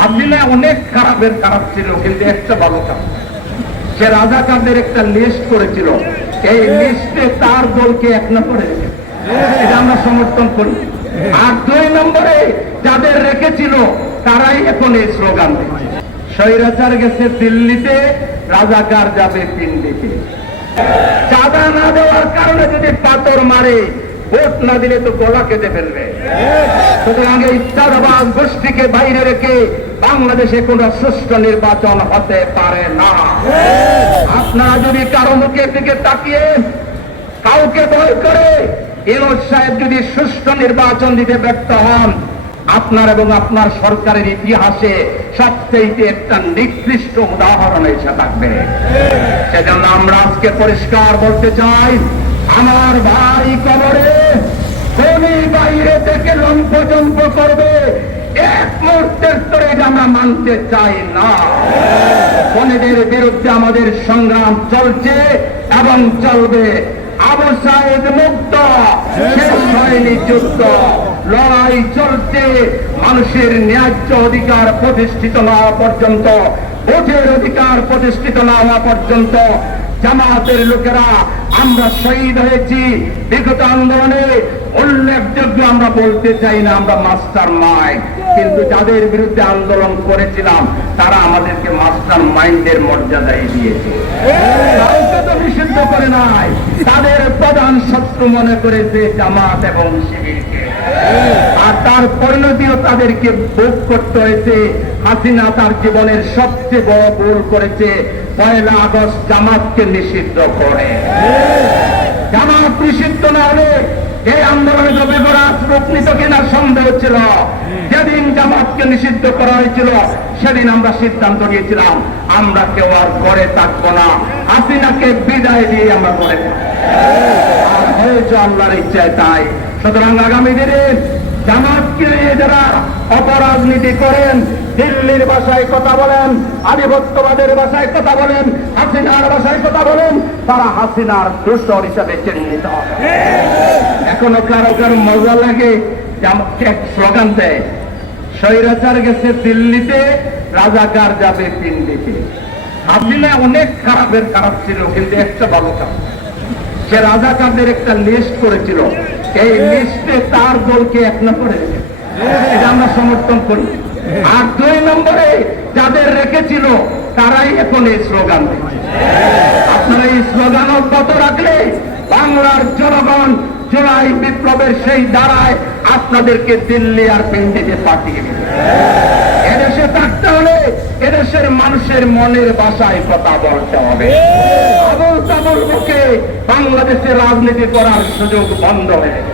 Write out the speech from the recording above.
হাসিনা অনেক খারাপের খারাপ ছিল, কিন্তু একটা ভালো কাজ। সে রাজা রাজাকারদের একটা লিস্ট করেছিল, এই লিস্টে তার দলকে এক নম্বরে আমরা সমর্থন করি। আর দুই নম্বরে যাদের রেখেছিল, তারাই এখন এই স্লোগান স্বৈরাচার গেছে দিল্লিতে, রাজাকার যাবে পিন্ডিতে। চাঁদা না দেওয়ার কারণে যদি পাথর মারে, ভোট না দিলে তো গলা কেটে ফেলবে। সুতরাং এই চাঁদাবাজ গোষ্ঠীকে বাইরে রেখে বাংলাদেশে কোনো সুষ্ঠু নির্বাচন হতে পারে না। আপনারা যদি কারও মুখের দিকে তাকিয়ে কাউকে ভয় করে এনোজ সাহেব যদি সুষ্ঠু নির্বাচন দিতে ব্যর্থ হন, আপনার এবং আপনার সরকারের ইতিহাসে সবচেয়ে একটা নিকৃষ্ট উদাহরণ এসে থাকবে। সেজন্য আমরা আজকে পরিষ্কার বলতে চাই, আমার ভাই কবরে বাইরে থেকে লম্পজম্প করবে। এক মুহূর্তের তোরে এটা আমরা মানতে চাই না। খনিদের বিরুদ্ধে আমাদের সংগ্রাম চলছে এবং চলবে। আবু সাহেব মুক্ত শেষ হয়নি যুদ্ধ। লড়াই চলছে মানুষের ন্যায্য অধিকার প্রতিষ্ঠিত না হওয়া পর্যন্ত ভোটের অধিকার প্রতিষ্ঠিত না হওয়া পর্যন্ত জামাতের লোকেরা, আমরা শহীদ হয়েছি। বিগত আন্দোলনে উল্লেখযোগ্য আমরা বলতে চাই না, আমরা মাস্টার মাইন্ড। কিন্তু যাদের বিরুদ্ধে আন্দোলন করেছিলাম, তারা আমাদেরকে মাস্টার মাইন্ডের মর্যাদায় দিয়েছে। নিষিদ্ধ করে নাই। তাদের প্রধান শত্রু মনে করেছে জামাত এবং শিবিরকে। আর তার পরিণতিও তাদেরকে ভোগ করতে হয়েছে। হাসিনা তার জীবনের সবচেয়ে বড় ভুল করেছে। পয়লা আগস্ট জামাতকে নিষিদ্ধ করে। জামাত নিষিদ্ধ না হলে এই আন্দোলনে জবে করা প্রকৃত কিনা সন্দেহ ছিল, যেদিন জামাতকে নিষিদ্ধ করা হয়েছিল, সেদিন আমরা সিদ্ধান্ত নিয়েছিলাম, আমরা কেউ আর ঘরে থাকব না। হাসিনাকে বিদায় দিয়ে আমরা আর হয়েছে আল্লাহর ইচ্ছায় তাই। সুতরাং আগামী দিনে জামাতকে যারা অপরাজনীতি করেন, দিল্লির ভাষায় কথা বলেন, আধিপত্যবাদের ভাষায় কথা বলেন, হাসিনার ভাষায় কথা বলেন, তারা হাসিনার দোষর হিসাবে চিহ্নিত। হবে এখনও কারও কারও মজা লাগে স্লোগান দেয়, স্বৈরাচার গেছে দিল্লিতে, রাজাকার যাবে পিন্ডিতে হাসিনা অনেক খারাপের খারাপ ছিল, কিন্তু একটা ভালো কাজ। সে রাজাকারদের একটা লিস্ট করেছিল। এই লিস্টে তার দলকে এক নম্বরে। আমরা সমর্থন করি। আর দুই নম্বরে যাদের রেখেছিল, তারাই এখন এই স্লোগান আপনারা এই স্লোগান অব্যাহত রাখলে বাংলার জনগণ জুলাই বিপ্লবের সেই দ্বারায় আপনাদেরকে দিল্লি আর পিন্ডিতে পাঠিয়ে দেবে। এদেশে থাকতে হলে এদেশের মানুষের মনের বাসায় কথা বলতে হবে। আবল তাবল মুখে বাংলাদেশে রাজনীতি করার সুযোগ বন্ধ হয়ে গেছে।